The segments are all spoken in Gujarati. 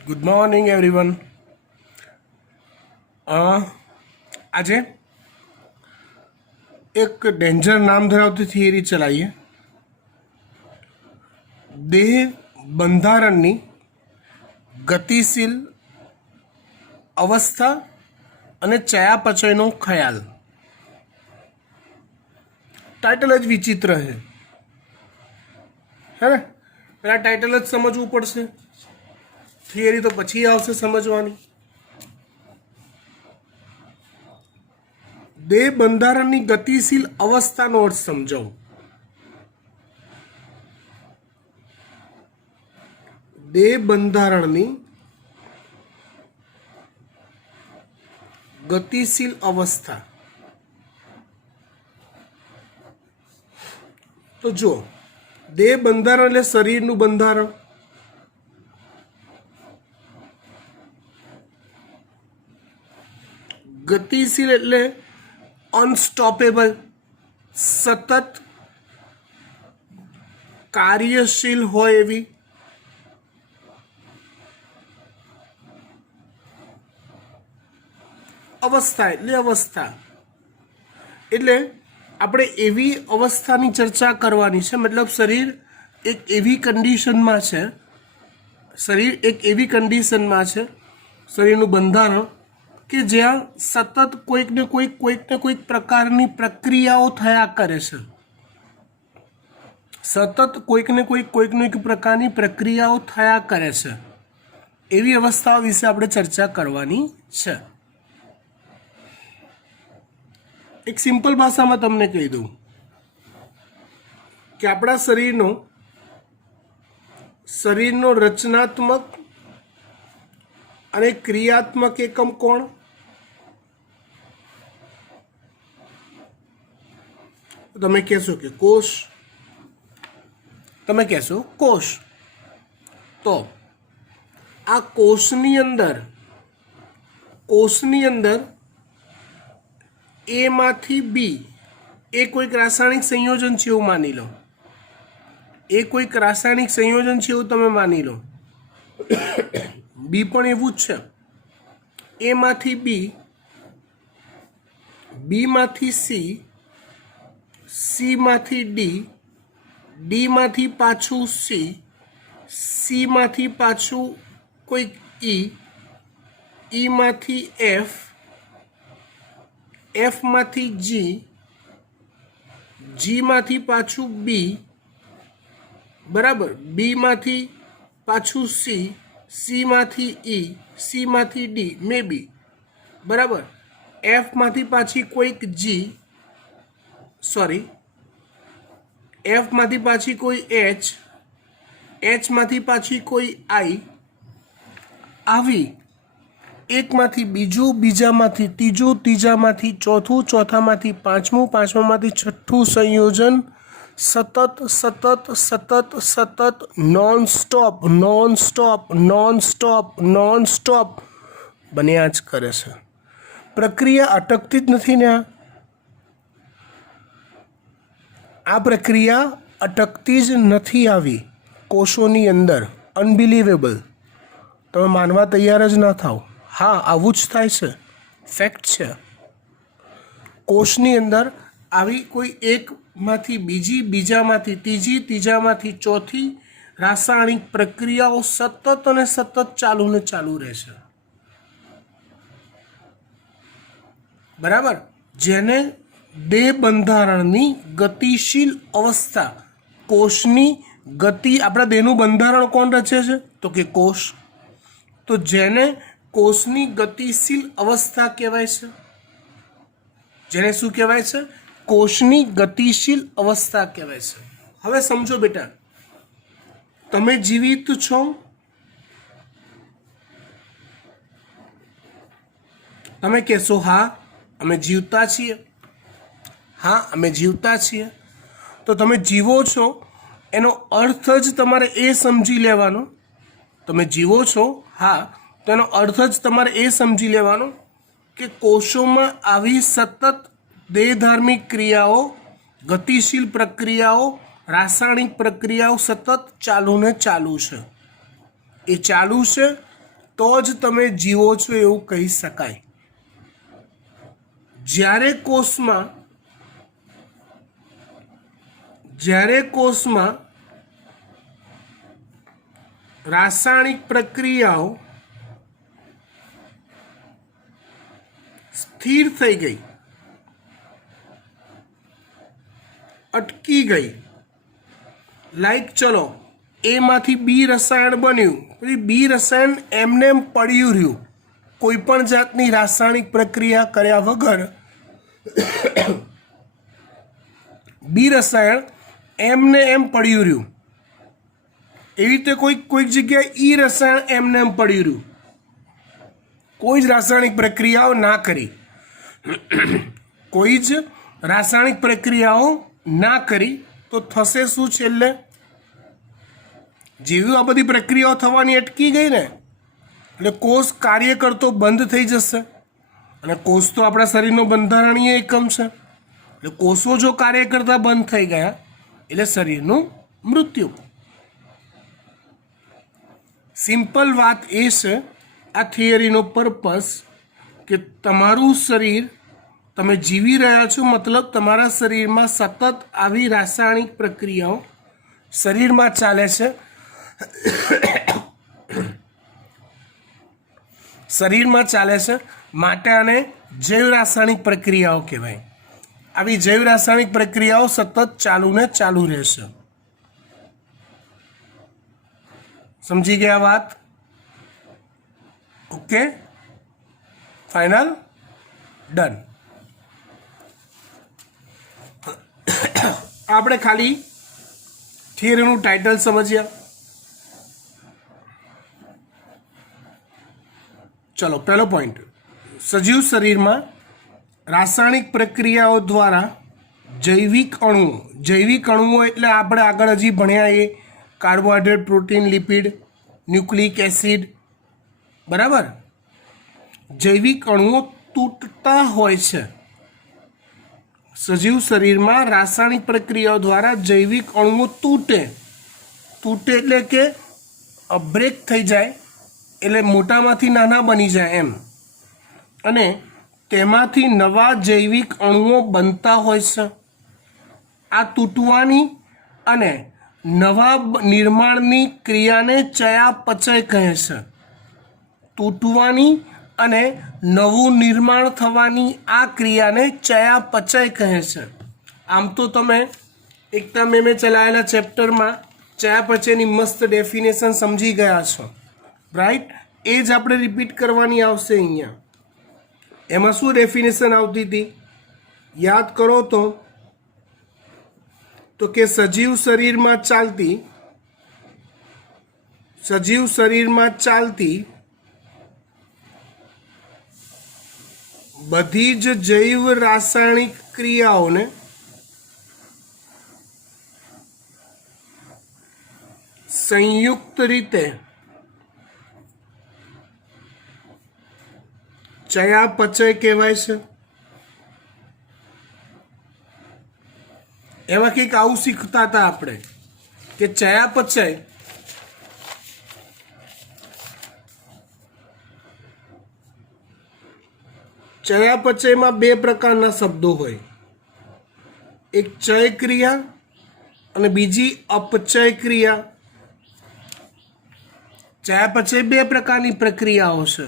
Good morning everyone. આજે એક ડેન્જર નામ ધરાવતી થિયરી ચલાવીએ. દેહ બંધારણની ગતિશીલ અવસ્થા અને ચયાપચયનો ખ્યાલ. ટાઇટલ જ વિચિત્ર છે, હે ને? પેલા ટાઇટલ જ સમજવું પડશે, થિયરી તો પછી આવશે સમજવાની. દેહ બંધારણની ગતિશીલ અવસ્થાનો અર્થ સમજાવું. દેહ બંધારણની ગતિશીલ અવસ્થા. તો જો દેહ બંધારણ એટલે શરીરનું બંધારણ. ગતિશીલ એટલે અનસ્ટોપેબલ, સતત કાર્યશીલ હોય એવી. અવસ્થા એટલે અવસ્થા એટલે આપણે એવી અવસ્થાની ચર્ચા કરવાની છે. મતલબ શરીર એક એવી કન્ડિશનમાં છે, શરીરનું બંધારણ કે જ્યાં સતત કોઈક ને કોઈક પ્રકારની પ્રક્રિયાઓ થયા કરે છે. સતત કોઈક ને કોઈક પ્રકારની પ્રક્રિયાઓ થયા કરે છે. એવી અવસ્થાઓ વિશે આપણે ચર્ચા કરવાની છે. એક સિમ્પલ ભાષામાં તમને કહી દઉં કે આપણા શરીરનો રચનાત્મક અને ક્રિયાત્મક એકમ કોણ? તમે કહેશો કે કોષ. તમે કહેશો કોષ. તો આ કોષની અંદર એ માંથી બી એ કોઈક રાસાયણિક સંયોજન છે એવું માની લો. તમે માની લો. બી પણ એવું જ છે. એ માંથી બી, બી માંથી સી, સી માંથી ડી, ડી માંથી પાછું સી, સી માંથી પાછું કોઈક ઈ, ઈ માંથી એફ, એફ માંથી જી, જી માંથી પાછું બી, બરાબર, બી માંથી પાછું સી, સી માંથી ઈ, સી માંથી ડી, મે બી, બરાબર, એફ માંથી પાછી કોઈક જી, સોરી, એફ માંથી પાછી કોઈ એચ, એચ માંથી પાછી કોઈ આઈ. આવી એકમાંથી બીજું, બીજામાંથી ત્રીજું, ત્રીજામાંથી ચોથું, ચોથામાંથી પાંચમું, પાંચમામાંથી છઠ્ઠું સંયોજન સતત નોન સ્ટોપ બન્યા જ કરે છે. પ્રક્રિયા અટકતી જ નથી ને. આ પ્રક્રિયા અટકતી જ નથી આવી કોષોની અંદર. અનબિલીવેબલ. તમે માનવા તૈયાર જ ના થાવ. હા, આવું જ થાય છે, ફેક્ટ છે. કોષની અંદર આવી કોઈ એકમાંથી બીજી, બીજામાંથી ત્રીજી, ત્રીજામાંથી ચોથી રાસાયણિક પ્રક્રિયાઓ સતત અને સતત ચાલુ ને ચાલુ રહેશે. બરાબર. જેને દેહ બંધારણની ગતિશીલ અવસ્થા. કોષની ગતિ. આપણા દેહનું બંધારણ કોણ રચે છે? તો કે કોષ. તો જેને કોષની ગતિશીલ અવસ્થા કહેવાય છે. જેને શું કહેવાય છે? કોષની ગતિશીલ અવસ્થા કહેવાય છે. હવે સમજો બેટા, તમે જીવિત છો? તમે કહેશો હા અમે જીવતા છીએ. હા, અમે જીવતા છીએ. તો તમે જીવો છો એનો અર્થ જ તમારે એ સમજી લેવાનો. તમે જીવો છો, હા, તો એનો અર્થ જ તમારે એ સમજી લેવાનો કે કોષોમાં આવી સતત દેહધાર્મિક ક્રિયાઓ, ગતિશીલ પ્રક્રિયાઓ, રાસાયણિક પ્રક્રિયાઓ સતત ચાલુ ને ચાલુ છે. એ ચાલુ છે તો જ તમે જીવો છો એવું કહી શકાય. જ્યારે કોષમાં રાસાયણિક પ્રક્રિયાઓ સ્થિર થઈ ગઈ, અટકી ગઈ, લાઈક ચલો એમાંથી બી રસાયણ બન્યું, પછી બી રસાયણ એમને એમ પડ્યું રહ્યું, કોઈ પણ જાતની રાસાયણિક પ્રક્રિયા કર્યા વગર બી રસાયણ એમને એમ પડ્યું રહ્યું. એવી રીતે કોઈક જગ્યાએ ઈ રસાયણ એમને એમ પડ્યું રહ્યું, કોઈ જ રાસાયણિક પ્રક્રિયાઓ ના કરી, કોઈ જ રાસાયણિક પ્રક્રિયાઓ ના કરી તો થશે શું? છેલ્લે જેવી આ બધી પ્રક્રિયાઓ થવાની અટકી ગઈ ને, એટલે કોષ કાર્ય કરતો બંધ થઈ જશે. અને કોષ તો આપણા શરીરનો બંધારણીય એકમ છે, એટલે કોષો જો કાર્ય કરતા બંધ થઈ ગયા એટલે શરીરનું મૃત્યુ. સિમ્પલ વાત એ છે આ થિયરીનો પર્પસ કે તમારું શરીર તમે જીવી રહ્યા છો, મતલબ તમારા શરીરમાં સતત આવી રાસાયણિક પ્રક્રિયાઓ શરીરમાં ચાલે છે. શરીરમાં ચાલે છે માટે આને જૈવ રાસાયણિક પ્રક્રિયાઓ કહેવાય. આવી જૈવ રાસાયણિક પ્રક્રિયાઓ સતત ચાલુ ને ચાલુ રહેશે. સમજી ગયા વાત? Okay, final, done. આપણે ખાલી થિયરીનું ટાઇટલ સમજ્યા. ચલો, પહેલો પોઈન્ટ, સજીવ શરીરમાં રાસાયણિક પ્રક્રિયાઓ દ્વારા જૈવિક અણુઓ એટલે આપણે આગળ હજી ભણ્યા એ carbohydrate, protein, lipid, nucleic acid, બરાબર, જૈવિક અણુઓ તૂટતા હોય છે. સજીવ શરીરમાં રાસાયણિક પ્રક્રિયાઓ દ્વારા જૈવિક અણુઓ તૂટે એટલે કે બ્રેક થઈ જાય, એટલે મોટામાંથી નાના બની જાય એમ, અને તેમાંથી નવા જૈવિક અણુઓ બનતા હોય છે. આ તૂટવાની અને નવા નિર્માણની ક્રિયાને ચયાપચય કહે છે. તૂટવાની અને નવું નિર્માણ થવાની આ ક્રિયાને ચયાપચય કહે છે. આમ તો તમે એકતા મેમે ચલાવેલા ચેપ્ટરમાં ચયાપચયની મસ્ત ડેફિનેશન સમજી ગયા છો, રાઈટ? એ જ આપણે રિપીટ કરવાની આવશે અહીંયા. એમાં શું ડેફિનેશન આવતી હતી યાદ કરો તો કે સજીવ શરીરમાં ચાલતી બધી જ જૈવ રાસાયણિક ક્રિયાઓને સંયુક્ત રીતે ચયાપચય કહેવાય છે. એમાં કંઈક આવું શીખતા હતા આપણે કે ચયાપચયમાં બે પ્રકારના શબ્દો હોય, એક ચય ક્રિયા અને બીજી અપચય ક્રિયા. ચયાપચય બે પ્રકારની પ્રક્રિયાઓ છે,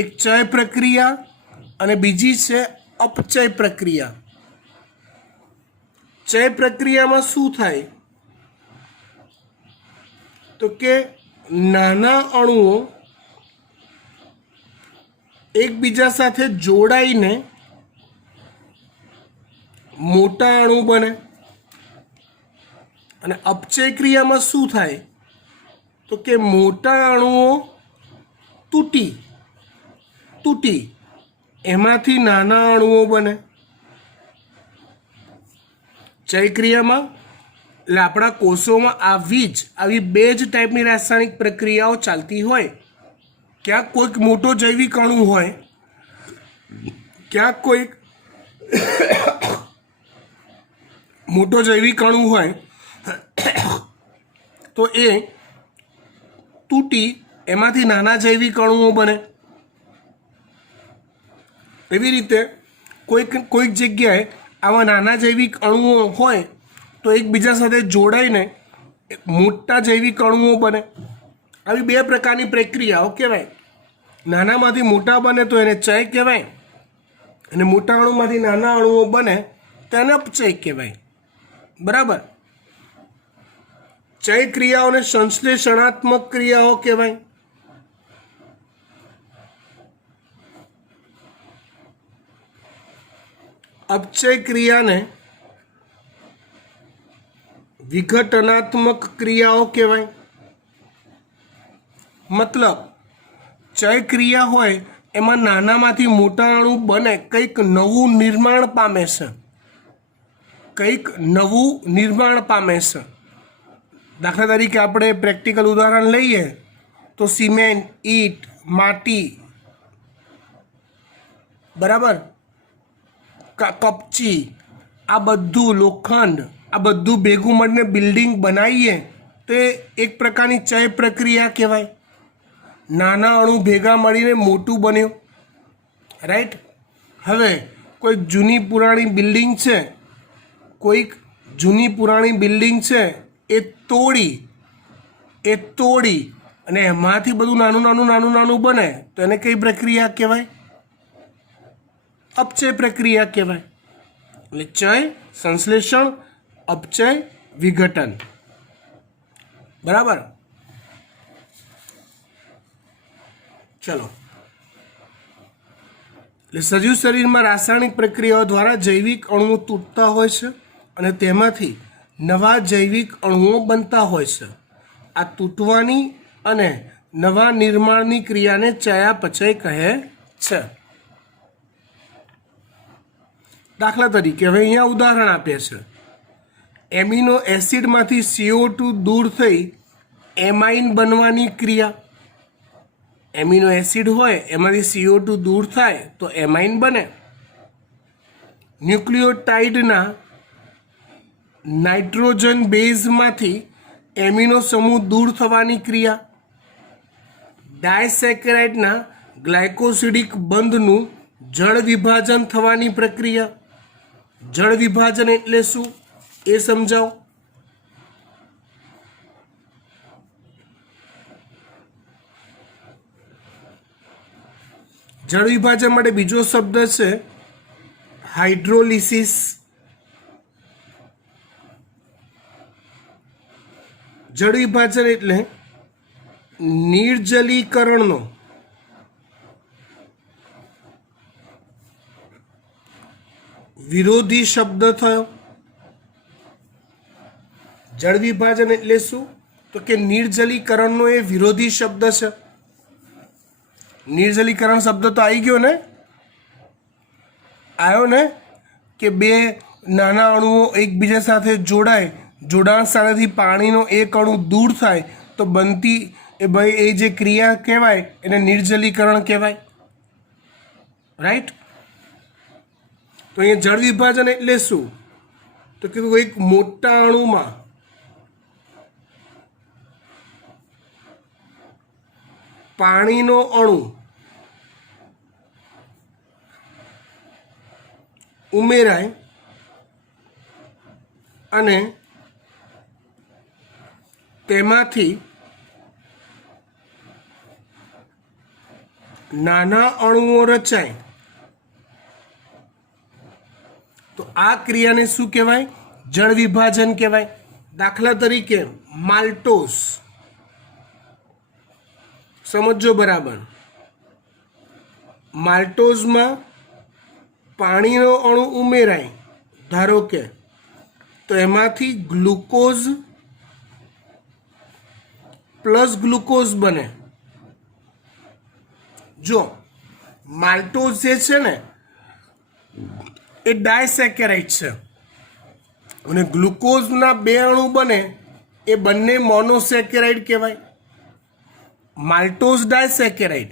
એક ચય પ્રક્રિયા અને બીજી છે અપચય પ્રક્રિયા. ચય પ્રક્રિયામાં શું થાય તો કે નાના અણુઓ એકબીજા સાથે જોડાઈને મોટા અણુ બને. અને અપચય ક્રિયામાં શું થાય તો કે મોટા અણુઓ તૂટી એમાંથી નાના અણુઓ બને. ચય ક્રિયામાં એટલે આપણા કોષોમાં આવી બે જ ટાઈપની રાસાયણિક પ્રક્રિયાઓ ચાલતી હોય. ક્યાંક કોઈક મોટો જૈવિક અણુ હોય, ક્યાંક કોઈક મોટો જૈવિક અણુ હોય, તો એ તૂટી એમાંથી નાના જૈવિક અણુઓ બને. એવી રીતે કોઈક જગ્યાએ આવા નાના જૈવિક અણુઓ હોય તો એકબીજા સાથે જોડાઈને મોટા જૈવિક અણુઓ બને. આવી બે પ્રકારની પ્રક્રિયાઓ કહેવાય. નાનામાંથી મોટા બને તો એને ચય કહેવાય, અને મોટા અણુમાંથી નાના અણુઓ બને તેને અપચય કહેવાય. બરાબર. ચય ક્રિયાઓને સંશ્લેષણાત્મક ક્રિયાઓ કહેવાય. અપચય ક્રિયાને વિઘટનાત્મક ક્રિયાઓ કહેવાય. મતલબ ચય ક્રિયા હોય એમાં નાનામાંથી મોટા અણુ બને, કંઈક નવું નિર્માણ પામે છે, કંઈક નવું નિર્માણ પામે છે. દાખલા તરીકે આપણે પ્રેક્ટિકલ ઉદાહરણ લઈએ તો સિમેન્ટ, ઈંટ, માટી, બરાબર, કપચી, આ બધું લોખંડ, આ બધું ભેગું મળીને બિલ્ડિંગ બનાવીએ તો એ એક પ્રકારની ચય પ્રક્રિયા કહેવાય. નાના અણુ ભેગા મળીને મોટું બન્યું. રાઈટ. હવે કોઈક જૂની પુરાણી બિલ્ડિંગ છે, કોઈક જૂની પુરાણી બિલ્ડિંગ છે, એ તોડી અને એમાંથી બધું નાનું બને તો એને કઈ પ્રક્રિયા કહેવાય? અપચય પ્રક્રિયા કહેવાય. એટલે ચય, સંશ્લેષણ, અપચય, વિઘટન. બરાબર. ચલો, એટલે સજીવ શરીરમાં રાસાયણિક પ્રક્રિયાઓ દ્વારા જૈવિક અણુઓ તૂટતા હોય છે અને તેમાંથી નવા જૈવિક અણુઓ બનતા હોય છે. આ તૂટવાની અને નવા નિર્માણની ક્રિયાને ચયાપચય કહે છે. દાખલા તરીકે હવે અહીંયા ઉદાહરણ આપે છે. એમિનો એસિડમાંથી CO2 દૂર થઈ એમાઇન બનવાની ક્રિયા. એમિનો એસિડ હોય એમાંથી CO2 દૂર થાય તો એમાઇન બને. ન્યુક્લિયોટાઇડના નાઇટ્રોજન બેઝમાંથી એમિનો સમૂહ દૂર થવાની ક્રિયા. ડાયસેકેરાઇડના ગ્લાયકોસિડિક બંધનું જળ વિભાજન થવાની પ્રક્રિયા. જળ વિભાજન એટલે શું એ સમજાવો. જળ વિભાજન માટે બીજો શબ્દ છે હાઇડ્રોલિસિસ. જળ વિભાજન એટલે નિર્જલીકરણનો વિરોધી શબ્દ થયો. જળ વિભાજન એટલે શું? તો કે નિર્જલીકરણનો એ વિરોધી શબ્દ છે. નિર્જલીકરણ શબ્દ તો આવી ગયો ને, આવ્યો ને, કે બે નાના અણુઓ એકબીજા સાથે જોડાય, જોડાણ સાથેથી પાણીનો એક અણુ દૂર થાય તો બનતી એ જે ક્રિયા કહેવાય એને નિર્જલીકરણ કહેવાય. રાઈટ. તો અહીંયા જળ વિભાજન એટલે શું? તો કે એક મોટા અણુમાં પાણીનો અણુ ઉમેરાય અને તેમાંથી નાના અણુઓ રચાય તો આ ક્રિયાને શું કહેવાય? જળ વિભાજન કહેવાય. દાખલા તરીકે માલ્ટોસ, સમજો બરાબર. માલ્ટોઝમાં પાણીનો અણુ ઉમેરાય ધારો કે, તો એમાંથી ગ્લુકોઝ પ્લસ ગ્લુકોઝ બને. જો માલ્ટોઝ જે છે ને એ ડાયસેકેરાઇડ છે અને ગ્લુકોઝના બે અણુ બને એ બંને મોનોસેકેરાઇડ કહેવાય. માલ્ટોઝ ડાયસેકેરાઇડ,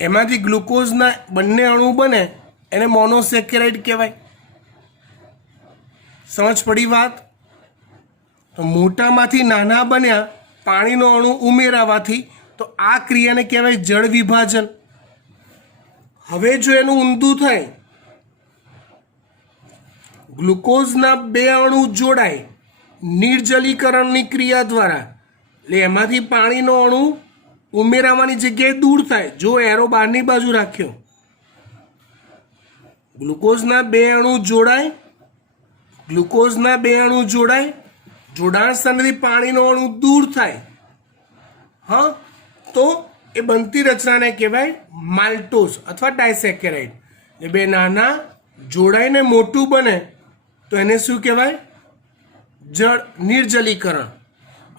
એમાંથી ગ્લુકોઝના બંને અણુ બને એને મોનોસેકેરાઇડ કહેવાય. સમજ પડી વાત? તો મોટામાંથી નાના બન્યા પાણીનો અણુ ઉમેરાવાથી તો તો આ ક્રિયાને કહેવાય જળ વિભાજન. હવે જો એનું ઊંધું થાય, ગ્લુકોઝના 2 અણુ જોડાય નિર્જલીકરણની ક્રિયા દ્વારા, એટલે એમાંથી પાણીનો અણુ ઉમેરાવાની જગ્યાએ દૂર થાય. જો એરો બહારની બાજુ રાખ્યો, ગ્લુકોઝના 2 અણુ જોડાય, ગ્લુકોઝના 2 અણુ જોડાય, જોડાણ સ્થાનેથી પાણીનો અણુ દૂર થાય, હા, તો એ બનતી રચનાને કહેવાય માલ્ટોઝ અથવા ડાયસેકેરાઇડ. એ 2 નાના જોડાઈને મોટું બને તો એને શું કહેવાય? જળ નિર્જલીકરણ.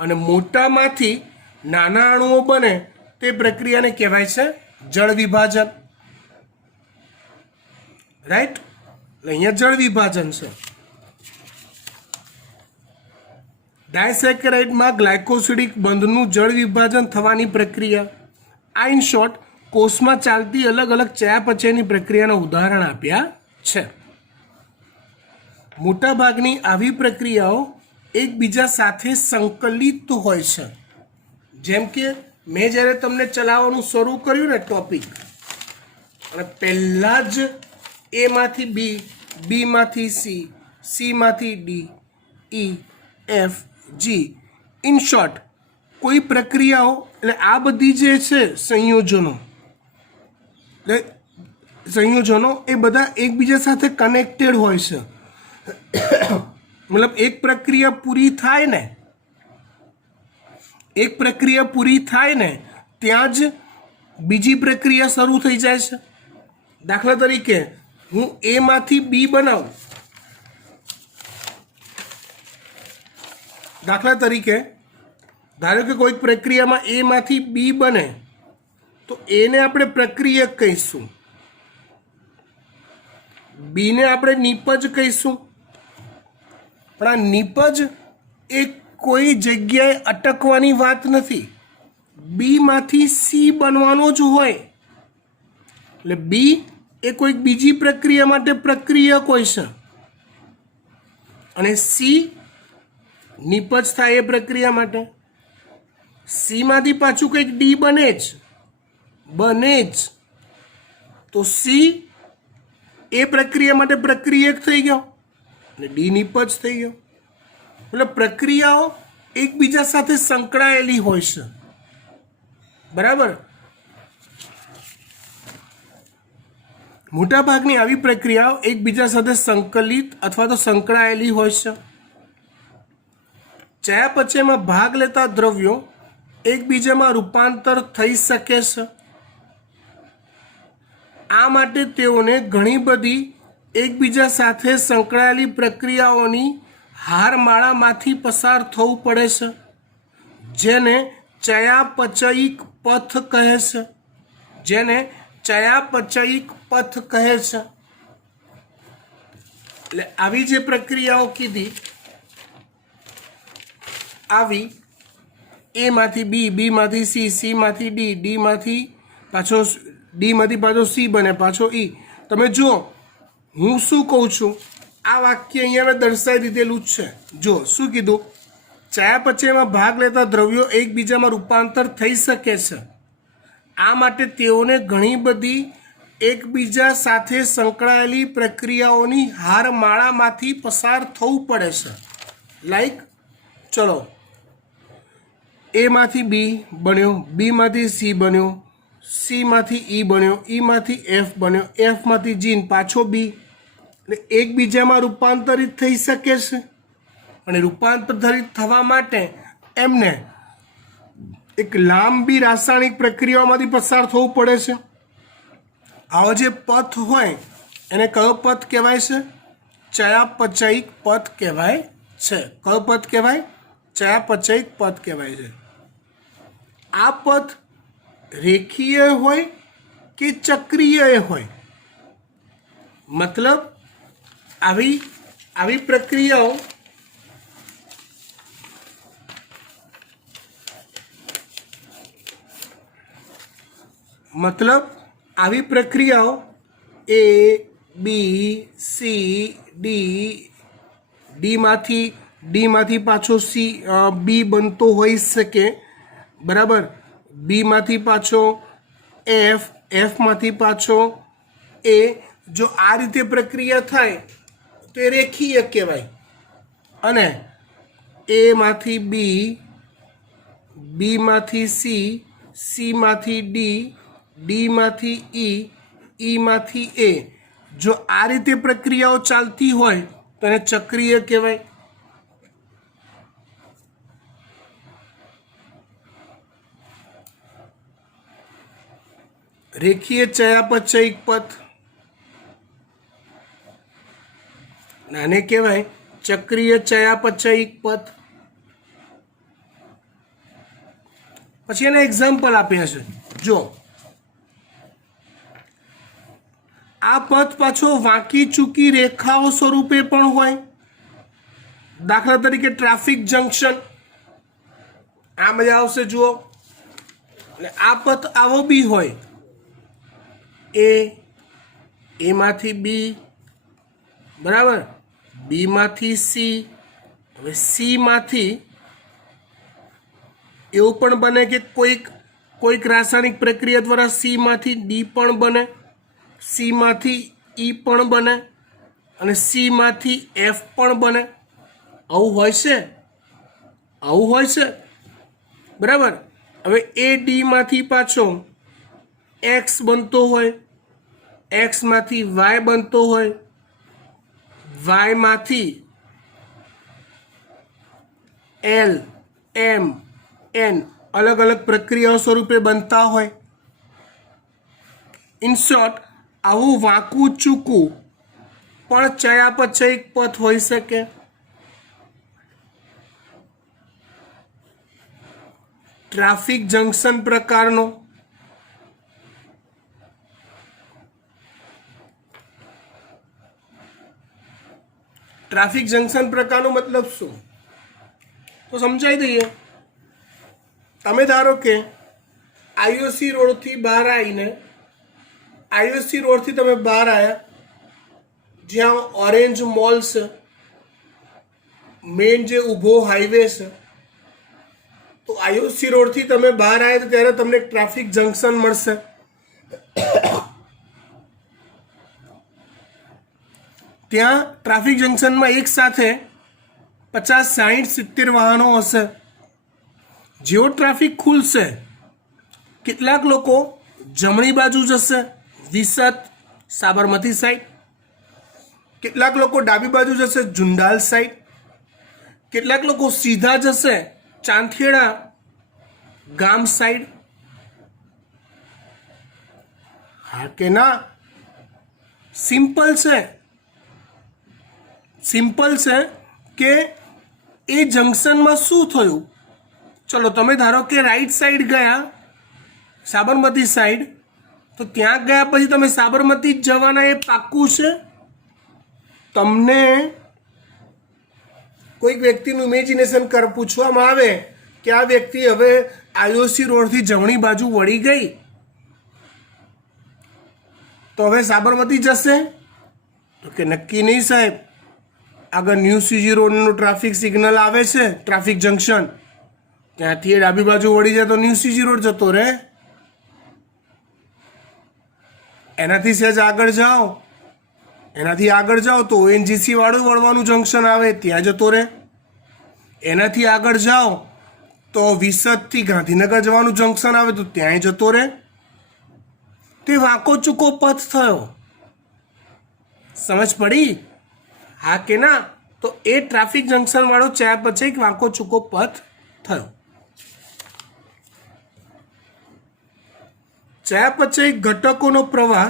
અને મોટામાંથી નાના અણુઓ બને તે પ્રક્રિયાને કહેવાય છે જળ વિભાજન. રાઈટ? એટલે અહીંયા જળ વિભાજન છે. ડાયસેકેરાઇડમાં ગ્લાયકોસિડિક બંધનું જળ વિભાજન થવાની પ્રક્રિયા. આ ઇન શોર્ટ કોષમાં ચાલતી અલગ અલગ ચયાપચયની પ્રક્રિયાના ઉદાહરણ આપ્યા છે. મોટાભાગની આવી પ્રક્રિયાઓ એકબીજા સાથે સંકલિત હોય છે. જેમ કે મેં જ્યારે તમને ચલાવવાનું શરૂ કર્યું ને ટોપિક, અને પહેલાં જ એમાંથી બી, બીમાંથી સી, સીમાંથી D, E, F, G, in short કોઈ પ્રક્રિયાઓ, એટલે આ બધી જે છે સંયોજનો, એટલે સંયોજનો એ બધા એકબીજા સાથે કનેક્ટેડ હોય છે. મતલબ એક પ્રક્રિયા પૂરી થાય ને, એક પ્રક્રિયા પૂરી થાય ને ત્યાં જ બીજી પ્રક્રિયા શરૂ થઈ જાય છે. દાખલા તરીકે હું એમાંથી બી બનાવું, દાખલા તરીકે ધારો કે કોઈક પ્રક્રિયામાં એમાંથી બી બને તો એને આપણે પ્રક્રિયક કહીશું, બીને આપણે નિપજ કહીશું. પણ આ નિપજ એ કોઈ જગ્યાએ અટકવાની વાત નથી. બીમાંથી સી બનવાનો જ હોય, એટલે બી એ કોઈક બીજી પ્રક્રિયા માટે પ્રક્રિયક હોય છે, અને સી નિપજ થાય એ પ્રક્રિયા માટે. સીમાંથી પાછું કંઈક ડી બને જ, તો સી એ પ્રક્રિયા માટે પ્રક્રિયક થઈ ગયો અને ડી નિપજ થઈ ગયો. એટલે પ્રક્રિયાઓ એકબીજા સાથે સંકળાયેલી હોય છે. બરાબર? મોટાભાગની આવી પ્રક્રિયાઓ એકબીજા સાથે સંકલિત અથવા તો સંકળાયેલી હોય છે. ચયાપચયમાં ભાગ લેતા દ્રવ્યો એકબીજામાં રૂપાંતર થઈ શકે છે. આ માટે તેઓને ઘણી બધી એકબીજા સાથે સંકળાયેલી પ્રક્રિયાઓની હારમાળામાંથી પસાર થવું પડે છે, જેને ચયાપચયિક પથ કહે છે. જેને ચયાપચયિક પથ કહે છે. એટલે આવી જે પ્રક્રિયાઓ કીધી, આવી એમાંથી બી, બીમાંથી સી, સીમાંથી ડી, ડીમાંથી પાછો સી બને, પાછો ઈ. તમે જુઓ હું શું કહું છું, આ વાક્ય અહીંયા મેં દર્શાવી દીધેલું જ છે. જો શું કીધું? ચયાપચયમાં ભાગ લેતા દ્રવ્યો એકબીજામાં રૂપાંતર થઈ શકે છે. આ માટે તેઓને ઘણી બધી એકબીજા સાથે સંકળાયેલી પ્રક્રિયાઓની હારમાળામાંથી પસાર થવું પડે છે. લાઈક ચલો, એમાંથી બી બન્યો, બીમાંથી સી બન્યો, સીમાંથી ઈ બન્યો, ઈમાંથી એફ બન્યો, એફમાંથી જી, પાછો બી. એટલે એકબીજામાં રૂપાંતરિત થઈ શકે છે. અને રૂપાંતરિત થવા માટે એમને એક લાંબી રાસાયણિક પ્રક્રિયાઓમાંથી પસાર થવું પડે છે. આવો જે પથ હોય એને કયો પથ કહેવાય છે? ચયાપચયિક પથ કહેવાય છે. કયો પથ કહેવાય? ચયાપચયિક પથ કહેવાય છે. આ પથ રેખીય હોય કે ચક્રીય હોય? મતલબ આવી પ્રક્રિયાઓ એ બી સી ડી, ડીમાંથી પાછો સી બી બનતો હોઈ શકે. બરાબર? બી માંથી પાછો એફ, એફ માંથી પાછો એ. જો આ રીતે પ્રક્રિયા થાય તો એ રેખીય કહેવાય. અને એ માંથી બી, બી માંથી સી, સી માંથી ડી, ડી માંથી ઈ, ઈ માંથી એ. જો આ રીતે પ્રક્રિયાઓ ચાલતી હોય તો એને ચક્રીય કહેવાય. રેખીય ચયાપચયિક પથ આને કહેવાય ચક્રીય ચયાપચયિક પથ. પછી એના એક્ઝામ્પલ આપ્યા છે. જો આ પથ પાછો વાંકી ચૂકી રેખાઓ સ્વરૂપે પણ હોય. દાખલા તરીકે ટ્રાફિક જંકશન, આ મજા આવશે. જુઓ, અને આ પથ આવો બી હોય, એ માંથી બી, બરાબર, બી માંથી સી, હવે સી માંથી એવું પણ બને કે કોઈક રાસાયણિક પ્રક્રિયા દ્વારા સી માંથી ડી પણ બને, સી માંથી ઈ પણ બને, અને સી માંથી એફ પણ બને. આવું હોય છે, આવું હોય છે, બરાબર. હવે એ ડી માંથી પાછો એક્સ બનતો હોય, એક્સ માંથી વાય બનતો હોય, વાય માંથી એલ, એમ, એન અલગ અલગ પ્રક્રિયાઓ સ્વરૂપે બનતા હોય. ઇન શોર્ટ, આવું વાંકું ચૂકું પણ ચયાપચયિક પથ હોઈ શકે. ટ્રાફિક જંકશન પ્રકારનો, ટ્રાફિક જંકશન પ્રકારનો મતલબ શું તો સમજાવી દઈએ. તમે ધારો કે આઈઓસી રોડથી બહાર આવીને, આઈઓસી રોડથી તમે બહાર આવ્યા, જ્યાં ઓરેન્જ મોલ છે, મેઇન જે ઊભો હાઈવે છે, તો આઈઓસી રોડથી તમે બહાર આવ્યા ત્યારે તમને ટ્રાફિક જંકશન મળશે. ત્યાં ટ્રાફિક જંકશનમાં એક સાથે 50, 60, 70 વાહનો હશે. જેવો ટ્રાફિક ખુલશે, કેટલાક લોકો જમણી બાજુ જશે, વિસત, સાબરમતી સાઈડ. કેટલાક લોકો ડાબી બાજુ જશે, જુંડાલ સાઈડ. કેટલાક લોકો સીધા જશે, ચાંદખેડા ગામ સાઈડ. હા કે ના? સિમ્પલ છે, સિમ્પલ છે કે એ જંકશનમાં શું થયું. ચલો તમે ધારો કે રાઈટ સાઈડ ગયા, સાબરમતી સાઈડ, તો ત્યાં ગયા પછી તમે સાબરમતી જ જવાના એ પાક્કું છે? તમને કોઈક વ્યક્તિનું ઇમેજિનેશન પૂછવામાં આવે કે આ વ્યક્તિ હવે આઈઓસી રોડથી જમણી બાજુ વળી ગઈ, તો હવે સાબરમતી જશે? તો કે નક્કી નહીં સાહેબ. આગળ ન્યૂ સીજી રોડનું ટ્રાફિક સિગ્નલ આવે છે, ટ્રાફિક જંકશન, ત્યાંથી ડાબી બાજુ વળી જાય તો ન્યૂ સીજી રોડ જતો રહે. એનાથી સહેજ આગળ જાઓ, એનાથી આગળ જાઓ તો ઓએનજીસી વાળું વળવાનું જંકશન આવે, ત્યાં જતો રહે. એનાથી આગળ જાઓ તો વિસદથી ગાંધીનગર જવાનું જંકશન આવે તો ત્યાંય જતો રહે. તે વાંકો ચૂકો પથ થયો. સમજ પડી? હા કે ના? તો એ ટ્રાફિક જંકશન વાળો ચયાપચયિક વાંકો ચૂકો પથ થયો. ચયાપચયિક ઘટકોનો પ્રવાહ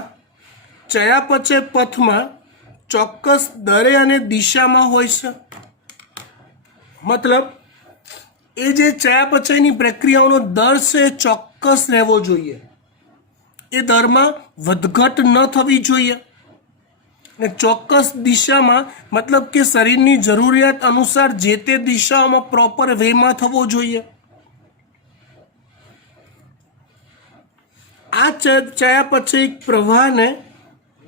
ચયાપચય પથમાં ચોક્કસ દરે અને દિશામાં હોય છે. મતલબ એ જે ચયાપચયની પ્રક્રિયાઓનો દર છે એ ચોક્કસ રહેવો જોઈએ. એ દરમાં વધઘટ ન થવી જોઈએ. ને ચોક્કસ દિશામાં મતલબ કે શરીરની જરૂરિયાત અનુસાર જે તે દિશાઓમાં પ્રોપર વેમાં થવો જોઈએ. આ ચયાપચયિક પ્રવાહને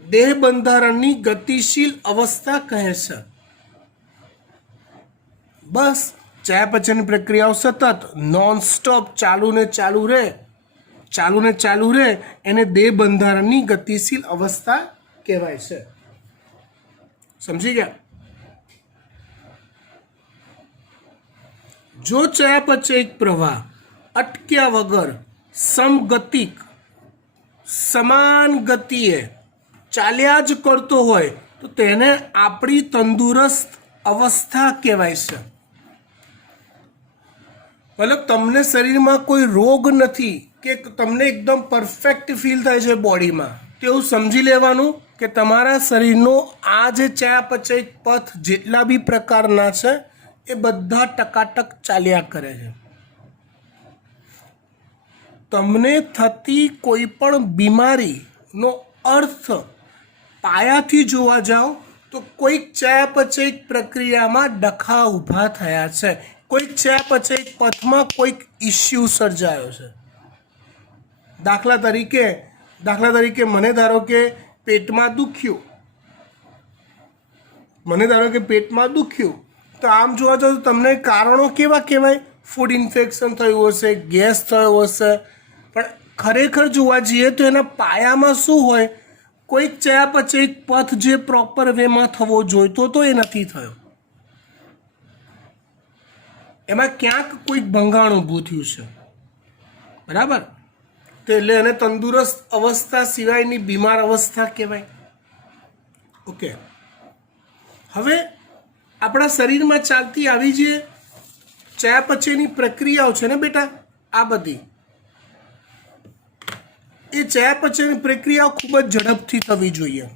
દેહ બંધારણની ગતિશીલ અવસ્થા કહે છે. બસ ચયાપચયની પ્રક્રિયાઓ સતત નોન સ્ટોપ ચાલુ ને ચાલુ રહે ચાલુ ને ચાલુ રહે એને દેહ બંધારણની ગતિશીલ અવસ્થા કહેવાય છે. સમજી ગયા? જો ચયાપચયિક પ્રવાહ અટક્યા વગર સમગતિક સમાન ગતિએ ચાલ્યા જ કરતો હોય તો તેને આપણી તંદુરસ્ત અવસ્થા કહેવાય છે. મતલબ તમને શરીરમાં કોઈ રોગ નથી કે તમને એકદમ પરફેક્ટ ફીલ થાય છે બોડીમાં, તેવું સમજી લેવાનું કે તમારા શરીરનો આ જે ચયાપચયિક પથ જેટલા બી પ્રકારના છે એ બધા ટકાટક ચાલ્યા કરે છે. તમને થતી કોઈ પણ બીમારીનો અર્થ પાયાથી જોવા જાઓ તો કોઈક ચયાપચયિક પ્રક્રિયામાં ડખા ઊભા થયા છે, કોઈક ચયાપચયિક પથમાં કોઈક ઇસ્યુ સર્જાયો છે. દાખલા તરીકે મને ધારો કે પેટમાં દુખ્યું તો આમ જોવા જાઓ તો તમને કારણો કેવા કહેવાય? ફૂડ ઇન્ફેક્શન થયું હશે, ગેસ થયો હશે, પણ ખરેખર જોવા જઈએ તો એના પાયામાં શું હોય? કોઈક ચયાપચયિક પથ જે પ્રોપર વેમાં થવો જોઈતો તો એ નથી થયો, એમાં ક્યાંક કોઈક ભંગાણ ઊભું થયું છે. બરાબર? તો એટલે એને તંદુરસ્ત અવસ્થા સિવાયની બીમાર અવસ્થા કહેવાય. ઓકે, હવે આપણા શરીરમાં ચાલતી આવી જે ચયાપચયની પ્રક્રિયાઓ છે ને બેટા, આ બધી એ ચયાપચયની પ્રક્રિયાઓ ખૂબ જ ઝડપથી થવી જોઈએ,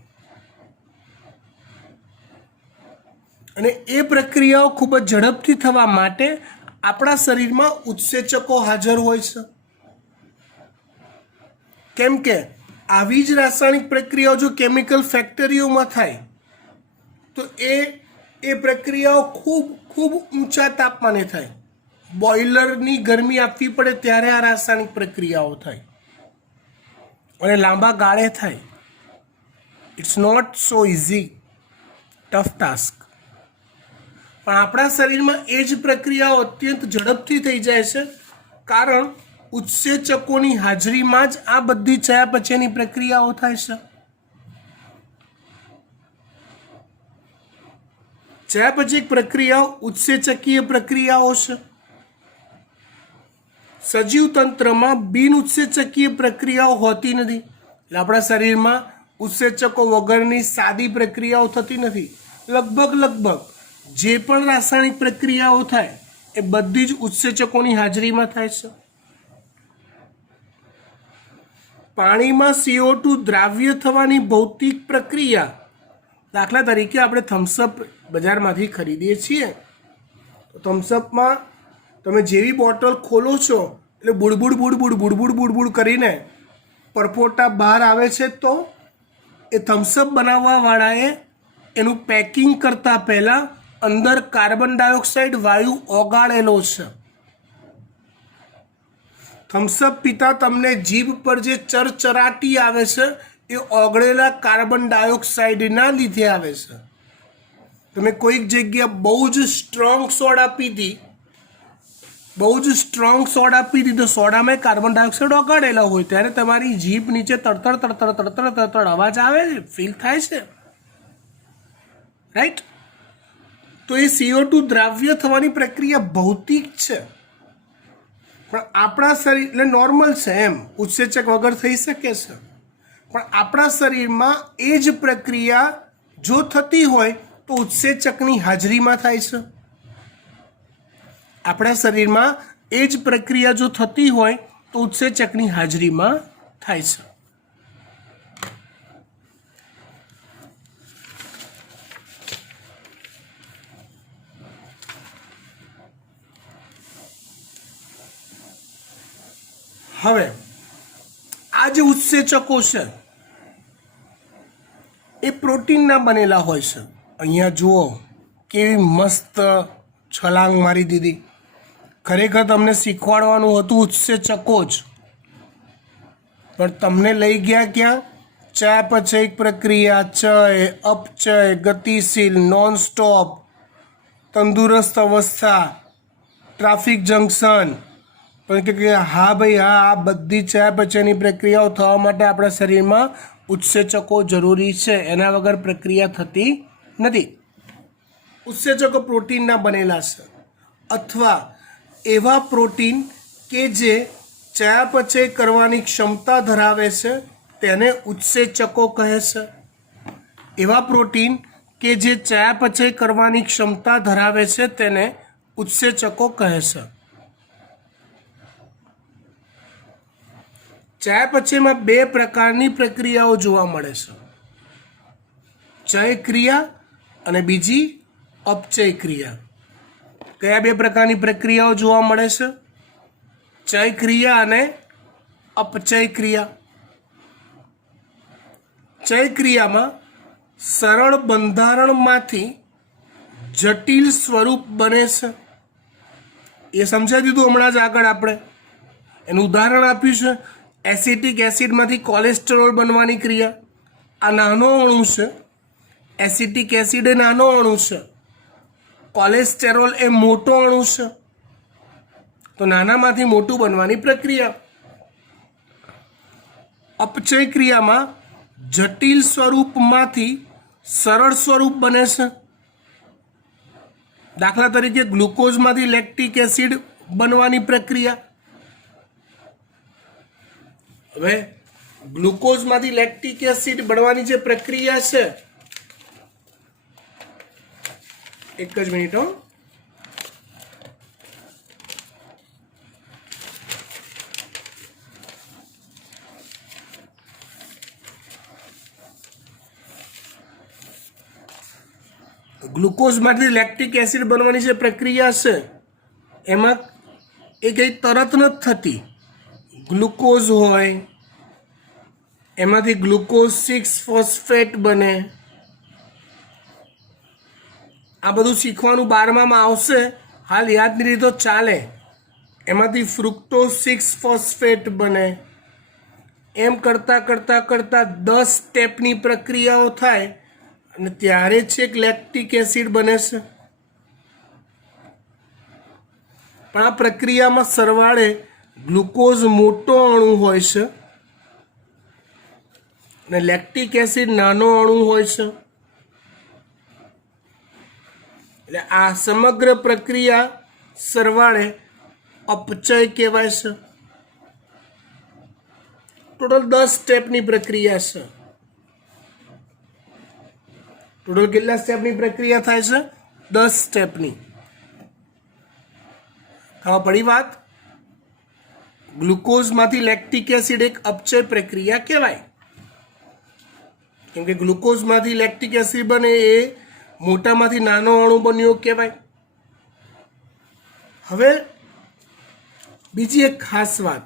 અને એ પ્રક્રિયાઓ ખૂબ જ ઝડપથી થવા માટે આપણા શરીરમાં ઉત્સેચકો હાજર હોય છે. કેમ કે આવી જ રાસાયણિક પ્રક્રિયાઓ જો કેમિકલ ફેક્ટરીઓમાં થાય તો એ પ્રક્રિયાઓ ખૂબ ઊંચા તાપમાને થાય. બોઇલરની ગરમી આપવી પડે ત્યારે આ રાસાયણિક પ્રક્રિયાઓ થાય અને લાંબા ગાળે થાય. It's not so easy, tough task. પણ આપણા શરીરમાં એ જ પ્રક્રિયાઓ અત્યંત ઝડપથી થઈ જાય છે, કારણ ઉત્સેચકોની હાજરીમાં જ આ બધી ચયાપચયની પ્રક્રિયાઓ થાય છે. ચયાપચયિક પ્રક્રિયાઓ ઉત્સેચકીય પ્રક્રિયાઓ છે. સજીવ તંત્રમાં બિન ઉત્સેચકીય પ્રક્રિયાઓ હોતી નથી. એટલે આપણા શરીરમાં ઉત્સેચકો વગરની સાદી પ્રક્રિયાઓ થતી નથી. લગભગ જે પણ રાસાયણિક પ્રક્રિયાઓ થાય એ બધી જ ઉત્સેચકોની હાજરીમાં થાય છે. પાણીમાં CO2 દ્રાવ્ય થવાની ભૌતિક પ્રક્રિયા, દાખલા તરીકે આપણે થમ્સઅપ બજારમાંથી ખરીદીએ છીએ તો થમ્સઅપમાં તમે જેવી બોટલ ખોલો છો એટલે બુડબુડ કરીને પરપોટા બહાર આવે છે, તો એ થમ્સઅપ બનાવવાવાળાએ એનું પેકિંગ કરતાં પહેલાં અંદર કાર્બન ડાયોક્સાઇડ વાયુ ઓગાળેલો છે. થમ્સઅપ પીતા તમને જીભ પર જે ચરચરાટી આવે છે એ ઓગળેલા કાર્બન ડાયોક્સાઇડના લીધે આવે છે. તમે કોઈક જગ્યા બહુ જ સ્ટ્રોંગ સોડા પીધી તો સોડામાં કાર્બન ડાયોક્સાઇડ ઓગાળેલા હોય ત્યારે તમારી જીભ નીચે તડતડ અવાજ આવે છે, ફીલ થાય છે, રાઈટ? તો એ CO2 દ્રાવ્ય થવાની પ્રક્રિયા ભૌતિક છે, પણ આપણા શરીર એટલે નોર્મલ છે, એમ ઉત્સેચક વગર થઈ શકે છે. પણ આપણા શરીરમાં એ જ પ્રક્રિયા જો થતી હોય તો ઉત્સેચકની હાજરીમાં થાય છે. આપણા શરીરમાં એ જ પ્રક્રિયા જો થતી હોય તો ઉત્સેચકની હાજરીમાં થાય છે. હવે આ જે ઉત્સેચકો છે એ પ્રોટીનના બનેલા હોય છે. અહીંયા જુઓ કેવી મસ્ત છલાંગ મારી દીધી. ખરેખર તમને શીખવાડવાનું હતું ઉત્સેચકો જ, પણ તમને લઈ ગયા ક્યાં? ચયાપચયિક પ્રક્રિયા, ચય, અપચય, ગતિશીલ, નોન સ્ટોપ, તંદુરસ્ત અવસ્થા, ટ્રાફિક જંકશન, પણ કે હા ભાઈ હા, આ બધી ચયાપચયની પ્રક્રિયાઓ થવા માટે આપણા શરીરમાં ઉત્સેચકો જરૂરી છે, એના વગર પ્રક્રિયા થતી નથી. ઉત્સેચકો પ્રોટીનના બનેલા છે અથવા એવા પ્રોટીન કે જે ચયાપચય કરવાની ક્ષમતા ધરાવે છે તેને ઉત્સેચકો કહે છે. એવા પ્રોટીન કે જે ચયાપચય કરવાની ક્ષમતા ધરાવે છે તેને ઉત્સેચકો કહે છે. ચયાપચયમાં બે પ્રકારની પ્રક્રિયાઓ જોવા મળે છે, ચય ક્રિયા અને બીજી અપચય ક્રિયા. કયા બે પ્રકારની પ્રક્રિયાઓ જોવા મળે છે? ચય ક્રિયા અને અપચય ક્રિયા. ચય ક્રિયામાં સરળ બંધારણમાંથી જટિલ સ્વરૂપ બને છે. એ સમજાવી દીધું હમણાં જ આગળ આપણે. એનું ઉદાહરણ આપ્યું છે, એસિટિક એસિડમાંથી કોલેસ્ટેરોલ બનવાની ક્રિયા. આ નાનો અણુ છે, એસિટિક એસિડ એ નાનો અણુ છે, કોલેસ્ટેરોલ એ મોટો અણુ છે. તો નાનામાંથી મોટું બનવાની પ્રક્રિયા. અપચય ક્રિયામાં જટિલ સ્વરૂપમાંથી સરળ સ્વરૂપ બને છે. દાખલા તરીકે ગ્લુકોઝમાંથી લેક્ટિક એસિડ બનવાની પ્રક્રિયા. હવે ગ્લુકોઝમાંથી લેક્ટિક એસિડ બનવાની જે પ્રક્રિયા છે, એક જ મિનિટ હો. ગ્લુકોઝમાંથી લેક્ટિક એસિડ બનવાની જે પ્રક્રિયા છે એમાં એ કંઈ તરત નથી થતી. ગ્લુકોઝ હોય એમાંથી ગ્લુકોઝ 6 ફોસ્ફેટ બને. આ બધું શીખવાનું 12મામાં આવશે, હાલ યાદ નહીં રહી તો ચાલે. એમાંથી ફ્રુક્ટોઝ 6 ફોસ્ફેટ બને. એમ કરતાં કરતાં કરતાં 10 સ્ટેપની પ્રક્રિયાઓ થાય અને ત્યારે છેક લેક્ટિક એસિડ બને છે. પણ આ પ્રક્રિયામાં સરવાળે ગ્લુકોઝ મોટો અણુ હોય છે અને લેક્ટિક એસિડ નાનો અણુ હોય છે. એટલે આ સમગ્ર પ્રક્રિયા સરવાળે અપચય કહેવાય છે. ટોટલ 10 સ્ટેપની પ્રક્રિયા છે. ટોટલ કેટલા સ્ટેપની પ્રક્રિયા થાય છે? 10 સ્ટેપની. ખબર પડી વાત? ગ્લુકોઝમાંથી લેક્ટિક એસિડ એક અપચય પ્રક્રિયા કહેવાય, કેમ કે ગ્લુકોઝમાંથી લેક્ટિક એસિડ બને એ મોટામાંથી નાનો અણુ બન્યો કહેવાય. હવે બીજી એક ખાસ વાત,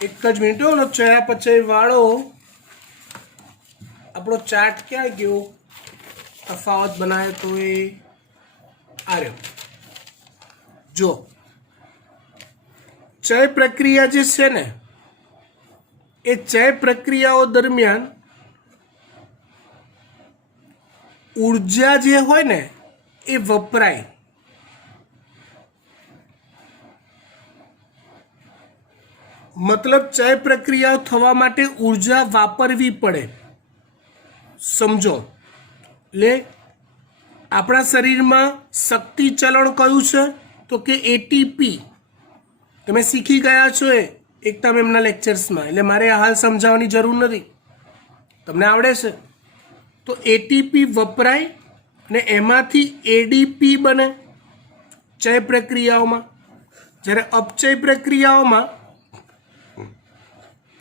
એક જ મિનિટ, ચયાપચય વાળો આપણો ચાર્ટ ક્યાં ગયો? તફાવત બનાવે તો એ આ રહ્યો. જો ચય પ્રક્રિયા જે છે ને, એ ચય પ્રક્રિયાઓ દરમિયાન ઉર્જા જે હોય ને એ વપરાય. મતલબ ચય પ્રક્રિયાઓ થવા માટે ઉર્જા વાપરવી પડે. સમજો, એટલે આપણા શરીરમાં શક્તિ ચલણ કયું છે? તો કે એટીપી. તમે શીખી ગયા છો એ એકતા મેમના લેક્ચર્સમાં, એટલે મારે હાલ સમજાવવાની જરૂર નથી, તમને આવડે છે. તો એટીપી વપરાય અને એમાંથી એડીપી બને ચય પ્રક્રિયાઓમાં. જ્યારે અપચય પ્રક્રિયાઓમાં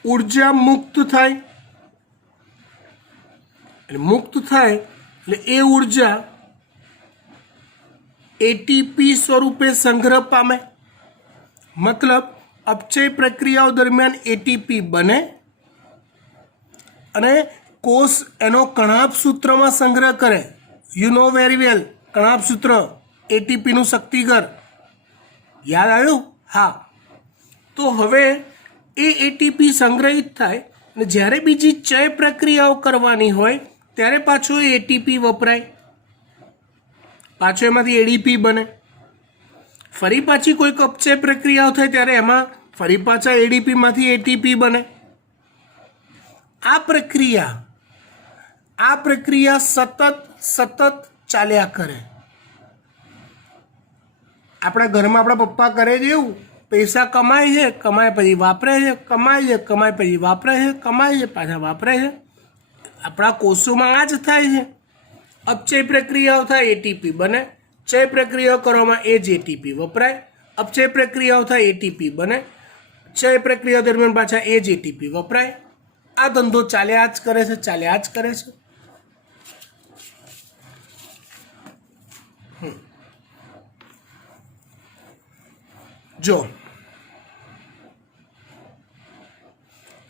ઉર્જા મુક્ત થાય, એટલે મુક્ત થાય એટલે એ ઉર્જા એટીપી સ્વરૂપે સંગ્રહ પામે. મતલબ અપચય પ્રક્રિયાઓ દરમિયાન એટીપી બને અને કોષ એનો કણાભ સૂત્રમાં સંગ્રહ કરે. યુ નો વેરી વેલ, કણાભ સૂત્ર એટીપીનું શક્તિઘર. યાદ આવ્યું? હા. તો હવે એ એટીપી સંગ્રહિત થાય અને જ્યારે બીજી ચય પ્રક્રિયાઓ કરવાની હોય ત્યારે પાછો એટીપી વપરાય, પાછો એમાંથી એડીપી બને. ફરી પાછી કોઈક અપચય પ્રક્રિયાઓ થાય ત્યારે એમાં ફરી પાછા એડીપીમાંથી એટીપી બને. આ પ્રક્રિયા સતત ચાલ્યા કરે. આપણા ઘરમાં આપણા પપ્પા કરે છે એવું, પૈસા કમાય છે, કમાય પછી વાપરે છે, કમાય છે, કમાય પછી વાપરે છે, કમાય છે, પાછા વાપરે છે. આપણા કોષોમાં આ જ થાય છે. અપચય પ્રક્રિયાઓ થાય એટીપી બને, ચય પ્રક્રિયાઓ કરવામાં એ જ એટીપી વપરાય, અપચય પ્રક્રિયાઓ થાય એટીપી બને, ચય પ્રક્રિયા દરમિયાન પાછા એ જ એટીપી વપરાય. આ ધંધો ચાલ્યા જ કરે છે, ચાલ્યા જ કરે છે. જો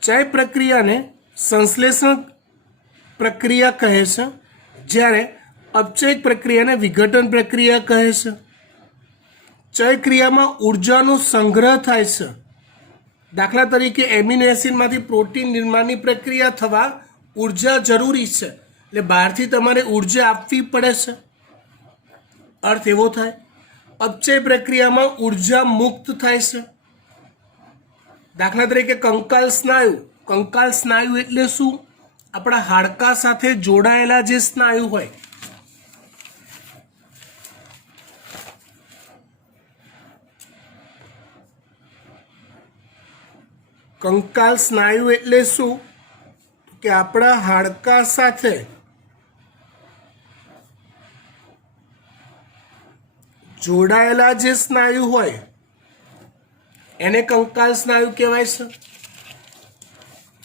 ચય પ્રક્રિયાને સંશ્લેષણ પ્રક્રિયા કહે છે, જ્યારે અપચય પ્રક્રિયાને વિઘટન પ્રક્રિયા કહે છે. ચય ક્રિયામાં ઉર્જાનો સંગ્રહ થાય છે. દાખલા તરીકે એમિનો એસિડમાંથી પ્રોટીન નિર્માણની પ્રક્રિયા થવા ઉર્જા જરૂરી છે, એટલે બહારથી તમારે ઉર્જા આપવી પડે છે. અર્થ એવો થાય. અપચય પ્રક્રિયામાં ઉર્જા મુક્ત થાય છે. દાખલા તરીકે કંકાલ સ્નાયુ એટલે શું? આપણા હાડકા સાથે જોડાયેલા જે સ્નાયુ હોય. કંકાલ સ્નાયુ એટલે શું? કે આપણા હાડકા સાથે જોડાયેલા જે સ્નાયુ હોય એને કંકાલ સ્નાયુ કહેવાય છે.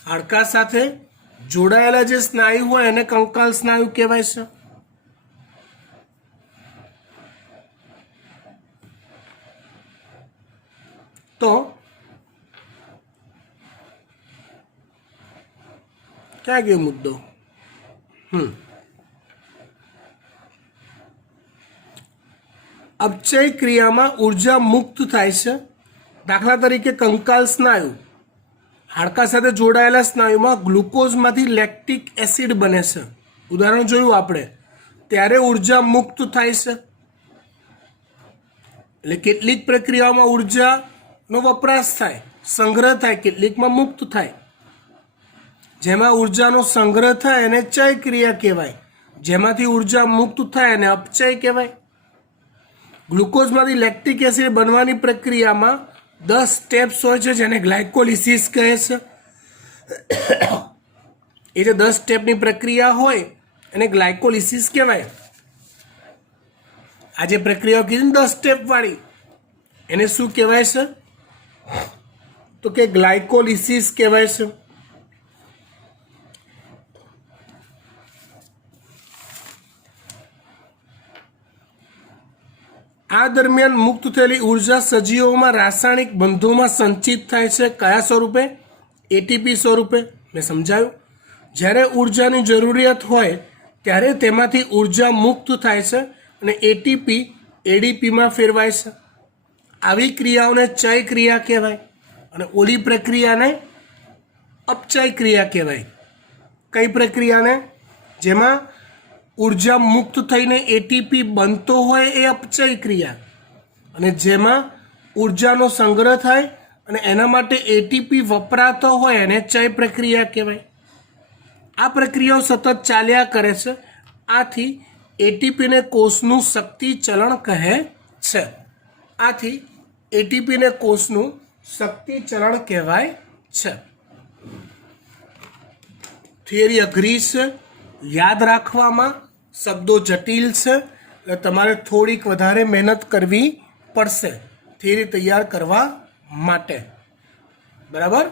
હાડકા સાથે જોડાયેલા જે સ્નાયુ હોય એને કંકાલ સ્નાયુ કહેવાય છે. તો ક્યાં ગયો મુદ્દો? અપચય ક્રિયામાં ઉર્જા મુક્ત થાય છે. દાખલા તરીકે કંકાલ સ્નાયુ, હાડકા સાથે જોડાયેલા સ્નાયુમાં ગ્લુકોઝમાંથી લેક્ટિક એસિડ બને છે. ઉદાહરણ જોયું આપણે, ત્યારે ઉર્જા મુક્ત થાય છે. એટલે કેટલીક પ્રક્રિયાઓમાં ઉર્જાનો વપરાશ થાય, સંગ્રહ થાય, કેટલીકમાં મુક્ત થાય. જેમાં ઉર્જાનો સંગ્રહ થાય એને ચય ક્રિયા કહેવાય, જેમાંથી ઉર્જા મુક્ત થાય એને અપચય કહેવાય. ગ્લુકોઝમાંથી લેક્ટિક એસિડ બનવાની પ્રક્રિયામાં 10 સ્ટેપ્સ હોય છે, જેને ગ્લાયકોલિસિસ કહે છે. એ જે 10 સ્ટેપની પ્રક્રિયા હોય એને ગ્લાયકોલિસિસ કહેવાય. આ જે પ્રક્રિયાઓ કીધી 10 સ્ટેપ વાળી એને શું કહેવાય છે? તો કે ગ્લાયકોલિસિસ કહેવાય છે. આ દરમિયાન મુક્ત થયેલી ઉર્જા સજીવોમાં રાસાયણિક બંધોમાં સંચિત થાય છે. કયા સ્વરૂપે? એટીપી સ્વરૂપે. મેં સમજાવ્યું. જ્યારે ઉર્જાની જરૂરિયાત હોય ત્યારે તેમાંથી ઉર્જા મુક્ત થાય છે અને એટીપી એડીપીમાં ફેરવાય છે. આવી ક્રિયાઓને ચય ક્રિયા કહેવાય અને ઓલી પ્રક્રિયાને અપચય ક્રિયા કહેવાય. કઈ પ્રક્રિયાને? જેમાં ઉર્જા મુક્ત થઈને એટીપી બનતો હોય એ અપચય ક્રિયા, અને જેમાં ઉર્જાનો સંગ્રહ થાય અને એના માટે એટીપી વપરાતો હોય એને ચય પ્રક્રિયા કહેવાય. આ પ્રક્રિયાઓ સતત ચાલ્યા કરે છે. આથી એટીપીને કોષનું શક્તિ ચલણ કહે છે. આથી એટીપીને કોષનું શક્તિ ચલણ કહેવાય છે. થિયરી અઘરી છે, યાદ રાખવામાં શબ્દો જટિલ છે, એટલે તમારે થોડીક વધારે મહેનત કરવી પડશે થિયરી તૈયાર કરવા માટે. બરાબર?